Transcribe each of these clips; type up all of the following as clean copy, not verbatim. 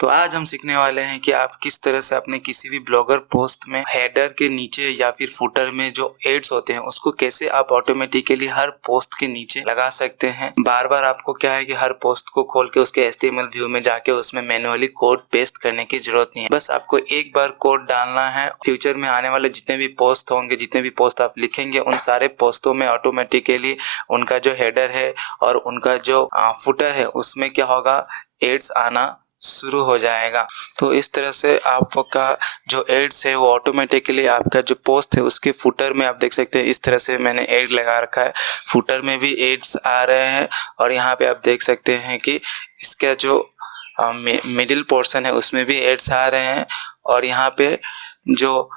तो आज हम सीखने वाले हैं कि आप किस तरह से अपने किसी भी ब्लॉगर पोस्ट में हेडर के नीचे या फिर फुटर में जो एड्स होते हैं उसको कैसे आप ऑटोमेटिकली हर पोस्ट के नीचे लगा सकते हैं। बार बार आपको क्या है कि हर पोस्ट को खोल के उसके HTML व्यू में जाके उसमें मैन्युअली कोड पेस्ट करने की जरूरत नहीं है। बस आपको एक बार कोड डालना है। फ्यूचर में आने वाले जितने भी पोस्ट होंगे, जितने भी पोस्ट आप लिखेंगे, उन सारे पोस्टों में ऑटोमेटिकली उनका जो हेडर है और उनका जो फुटर है उसमें क्या होगा, एड्स आना शुरू हो जाएगा। तो इस तरह से आपका जो एड्स है वो ऑटोमेटिकली आपका जो पोस्ट है उसके फुटर में आप देख सकते हैं। इस तरह से मैंने एड लगा रखा है, फुटर में भी एड्स आ रहे हैं और यहाँ पे आप देख सकते हैं कि इसका जो मिडिल पोर्शन है उसमें भी एड्स आ रहे हैं और यहाँ पे जो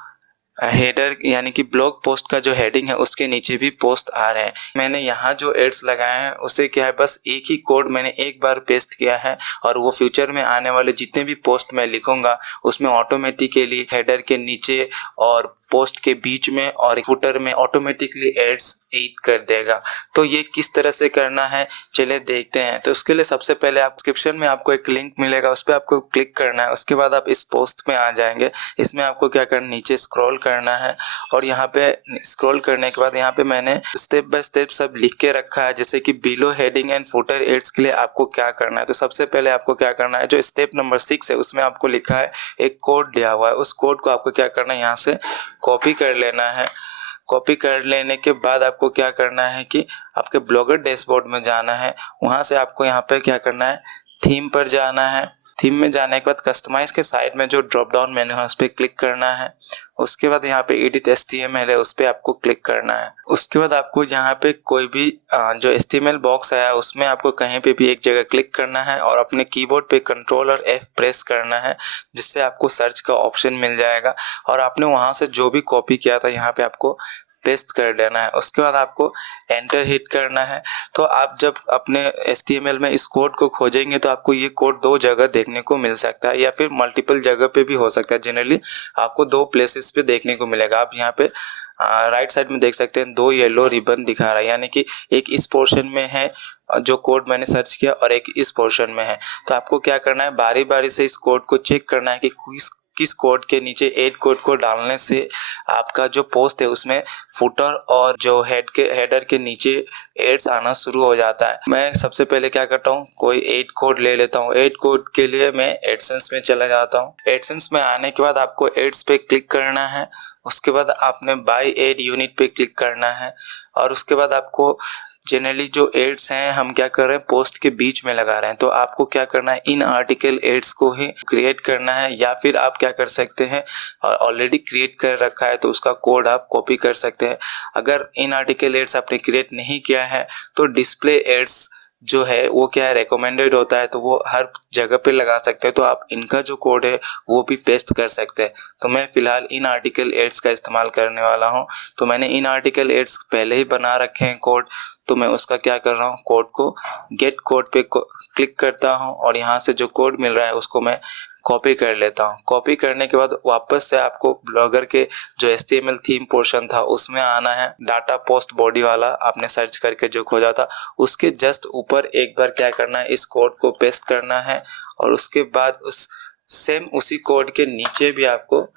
हेडर यानी कि ब्लॉग पोस्ट का जो हेडिंग है उसके नीचे भी पोस्ट आ रहे हैं। मैंने यहाँ जो एड्स लगाए हैं उससे क्या है, बस एक ही कोड मैंने एक बार पेस्ट किया है और वो फ्यूचर में आने वाले जितने भी पोस्ट मैं लिखूंगा उसमें ऑटोमेटिकली हेडर के नीचे और पोस्ट के बीच में और फुटर में ऑटोमेटिकली एड्स एड कर देगा। तो ये किस तरह से करना है चलिए देखते हैं। तो उसके लिए सबसे पहले आप डिस्क्रिप्शन में आपको एक लिंक मिलेगा, उस पर आपको क्लिक करना है। उसके बाद आप इस पोस्ट में आ जाएंगे। इसमें आपको क्या करना, नीचे स्क्रॉल करना है और यहाँ पे स्क्रॉल करने के बाद यहाँ पे मैंने स्टेप बाय स्टेप सब लिख के रखा है, जैसे कि below heading and footer ads के लिए आपको क्या करना है। तो सबसे पहले आपको क्या करना है, जो स्टेप नंबर 6 है उसमें आपको लिखा है, एक कोड दिया हुआ है, उस कोड को आपको क्या करना है, यहाँ से कॉपी कर लेना है। कॉपी कर लेने के बाद आपको क्या करना है कि आपके ब्लॉगर डैशबोर्ड में जाना है। वहां से आपको यहाँ पे क्या करना है, थीम पर जाना है। थीम में जाने के बाद कस्टमाइज के साइड में जो ड्रॉप डाउन मेन्यू है उस पर क्लिक करना है। उसके बाद यहाँ पे एडिट HTML है उस पर आपको क्लिक करना है। उसके बाद आपको यहाँ पे कोई भी जो HTML बॉक्स आया उसमें आपको कहीं पे भी एक जगह क्लिक करना है और अपने कीबोर्ड पे कंट्रोल और F प्रेस करना है, जिससे आपको सर्च का ऑप्शन मिल जाएगा और आपने वहां से जो भी कॉपी किया था यहाँ पे आपको पेस्ट कर देना है। उसके बाद आपको एंटर हिट करना है। तो आप जब अपने HTML में इस कोड को खोजेंगे तो आपको ये कोड दो जगह देखने को मिल सकता है या फिर मल्टीपल जगह पे भी हो सकता है। जनरली आपको दो प्लेसेस पे देखने को मिलेगा। आप यहाँ पे राइट साइड में देख सकते हैं, दो येलो रिबन दिखा रहा है, यानी कि एक इस पोर्शन में है जो कोड मैंने सर्च किया और एक इस पोर्शन में है। तो आपको क्या करना है, बारी बारी से इस कोड को चेक करना है कि किस कोड के नीचे एड कोड को डालने से आपका जो पोस्ट है उसमें फुटर और जो हेडर के नीचे एड्स आना शुरू हो जाता है। मैं सबसे पहले क्या करता हूँ, कोई एड कोड ले लेता हूँ। एड कोड के लिए मैं एडसेंस में चला जाता हूँ। एडसेंस में आने के बाद आपको एड्स पे क्लिक करना है। उसके बाद आपने बाय एड यूनिट पे क्लिक करना है और उसके बाद आपको जनरली जो एड्स हैं हम क्या कर रहे हैं, पोस्ट के बीच में लगा रहे हैं। तो आपको क्या करना है, इन आर्टिकल एड्स को ही क्रिएट करना है या फिर आप क्या कर सकते हैं, ऑलरेडी क्रिएट कर रखा है तो उसका कोड आप कॉपी कर सकते हैं। अगर इन आर्टिकल एड्स आपने क्रिएट नहीं किया है तो डिस्प्ले एड्स जो है वो क्या है, रेकमेंडेड होता है, तो वो हर जगह पे लगा सकते हैं। तो आप इनका जो कोड है वो भी पेस्ट कर सकते हैं। तो मैं फिलहाल इन आर्टिकल एड्स का इस्तेमाल करने वाला हूं। तो मैंने इन आर्टिकल एड्स पहले ही बना रखे हैं कोड, तो मैं उसका क्या कर रहा हूँ, कोड को गेट कोड पे क्लिक करता हूँ और यहाँ से जो कोड मिल रहा है उसको मैं कॉपी कर लेता हूँ। कॉपी करने के बाद वापस से आपको ब्लॉगर के जो HTML थीम पोर्शन था उसमें आना है। डाटा पोस्ट बॉडी वाला आपने सर्च करके जो खोजा था उसके जस्ट ऊपर एक बार क्या करना है, इस कोड को पेस्ट करना है और उसके बाद उसी कोड के नीचे भी आपको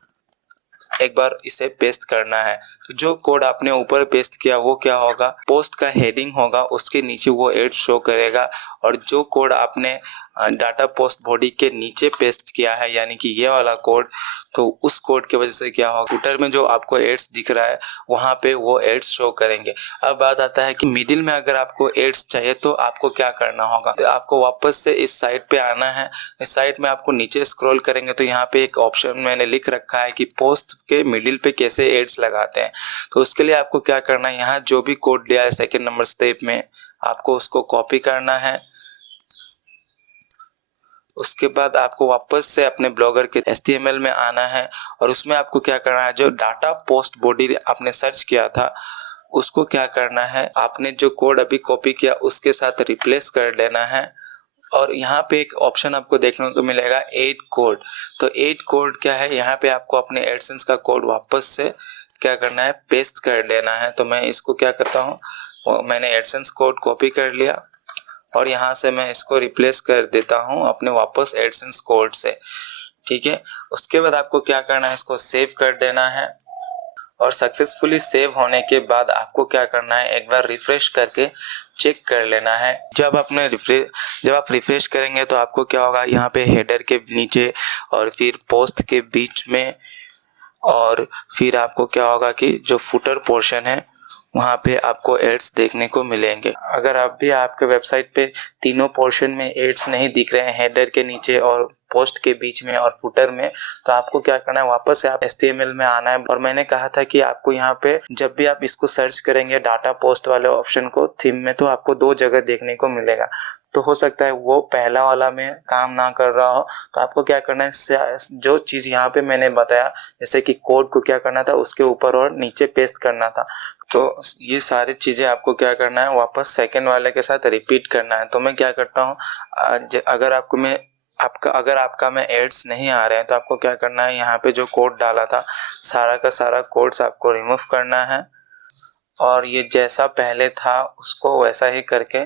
एक बार इसे पेस्ट करना है। तो जो कोड आपने ऊपर पेस्ट किया वो क्या होगा, पोस्ट का हेडिंग होगा, उसके नीचे वो एड शो करेगा। और जो कोड आपने डाटा पोस्ट बॉडी के नीचे पेस्ट किया है यानी कि ये वाला कोड, तो उस कोड की वजह से क्या होगा, फुटर में जो आपको एड्स दिख रहा है वहां पे वो एड्स शो करेंगे। अब बात आता है कि मिडिल में अगर आपको एड्स चाहिए तो आपको क्या करना होगा, तो आपको वापस से इस साइड पे आना है। इस साइड में आपको नीचे स्क्रॉल करेंगे तो यहाँ पे एक ऑप्शन मैंने लिख रखा है कि पोस्ट के मिडिल पे कैसे एड्स लगाते हैं। तो उसके लिए आपको क्या करना है, यहाँ जो भी कोड दिया है सेकंड नंबर स्टेप में आपको उसको कॉपी करना है। उसके बाद आपको वापस से अपने ब्लॉगर के HTML में आना है और उसमें आपको क्या करना है, जो डाटा पोस्ट बॉडी आपने सर्च किया था उसको क्या करना है, आपने जो कोड अभी कॉपी किया उसके साथ रिप्लेस कर देना है। और यहाँ पे एक ऑप्शन आपको देखने को मिलेगा एड कोड। तो एड कोड क्या है, यहाँ पे आपको अपने एडसेंस का कोड वापस से क्या करना है, पेस्ट कर लेना है। तो मैं इसको क्या करता हूँ, मैंने एडसेंस कोड कॉपी कर लिया और यहाँ से मैं इसको रिप्लेस कर देता हूँ अपने वापस एडसेंस कोड से। ठीक है, उसके बाद आपको क्या करना है, इसको सेव कर देना है। और सक्सेसफुली सेव होने के बाद आपको क्या करना है, एक बार रिफ्रेश करके चेक कर लेना है। जब आप रिफ्रेश करेंगे तो आपको क्या होगा, यहाँ पे हेडर के नीचे और फिर पोस्ट के बीच में और फिर आपको क्या होगा कि जो फुटर पोर्शन है वहाँ पे आपको एड्स देखने को मिलेंगे। अगर आप भी आपके वेबसाइट पे तीनों पोर्शन में एड्स नहीं दिख रहे हैं, हेडर के नीचे और पोस्ट के बीच में और फुटर में, तो आपको क्या करना है, वापस से आप HTML में आना है। और मैंने कहा था कि आपको यहाँ पे जब भी आप इसको सर्च करेंगे डाटा पोस्ट वाले ऑप्शन को थीम में, तो आपको 2 जगह देखने को मिलेगा। तो हो सकता है वो पहला वाला में काम ना कर रहा हो, तो आपको क्या करना है, जो चीज़ यहाँ पे मैंने बताया जैसे कि कोड को क्या करना था, उसके ऊपर और नीचे पेस्ट करना था। तो ये सारी चीज़ें आपको क्या करना है, वापस सेकंड वाले के साथ रिपीट करना है। तो मैं क्या करता हूँ, अगर आपका में एड्स नहीं आ रहे हैं तो आपको क्या करना है, यहाँ पे जो कोड डाला था सारा का सारा कोड्स आपको रिमूव करना है और ये जैसा पहले था उसको वैसा ही करके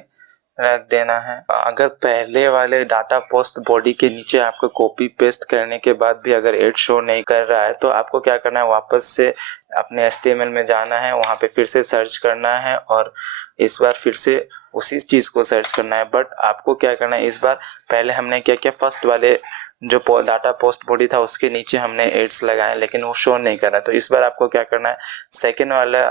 रख देना है। अगर पहले वाले डाटा पोस्ट बॉडी के नीचे आपको कॉपी पेस्ट करने के बाद भी अगर एड शो नहीं कर रहा है तो आपको क्या करना है, वापस से अपने HTML में जाना है, वहाँ पे फिर से सर्च करना है और इस बार फिर से उसी चीज़ को सर्च करना है। बट आपको क्या करना है, इस बार पहले हमने क्या किया, फर्स्ट वाले जो डाटा पोस्ट बॉडी था उसके नीचे हमने एड्स लगाए लेकिन वो शो नहीं कर रहा। तो इस बार आपको क्या करना है, सेकेंड वाला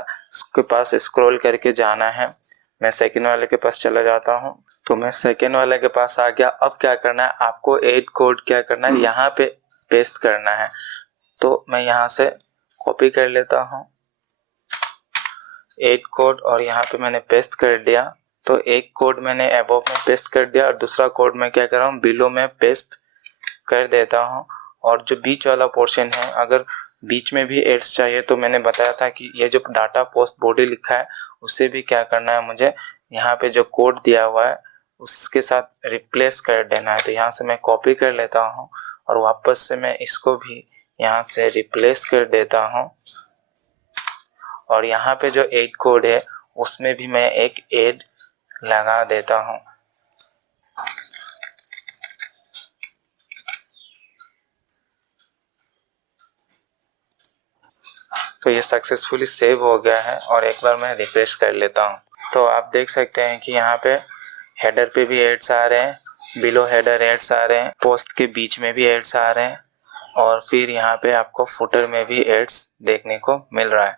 के पास स्क्रॉल करके जाना है। मैं सेकेंड वाले के पास चला जाता हूँ, तो मैं सेकेंड वाले के पास आ गया। अब क्या करना है, आपको एड कोड क्या करना है, यहाँ पे पेस्ट करना है। तो मैं यहाँ से कॉपी कर लेता हूँ एड कोड और यहाँ पे मैंने पेस्ट कर दिया। तो एक कोड मैंने अबव में पेस्ट कर दिया और दूसरा कोड मैं क्या कर रहा हूँ, बिलो में पेस्ट कर देता हूँ। और जो बीच वाला पोर्शन है, अगर बीच में भी एड्स चाहिए तो मैंने बताया था कि ये जो डाटा पोस्ट बॉडी लिखा है उससे भी क्या करना है, मुझे यहाँ पे जो कोड दिया हुआ है उसके साथ रिप्लेस कर देना है। तो यहाँ से मैं कॉपी कर लेता हूँ और वापस से मैं इसको भी यहाँ से रिप्लेस कर देता हूँ और यहाँ पे जो एड कोड है उसमें भी मैं एक एड लगा देता हूँ। तो ये सक्सेसफुली सेव हो गया है और एक बार मैं रिफ्रेश कर लेता हूँ। तो आप देख सकते हैं कि यहाँ पे हेडर पे भी एड्स आ रहे हैं, बिलो हेडर एड्स आ रहे हैं, पोस्ट के बीच में भी एड्स आ रहे हैं और फिर यहाँ पे आपको फुटर में भी एड्स देखने को मिल रहा है।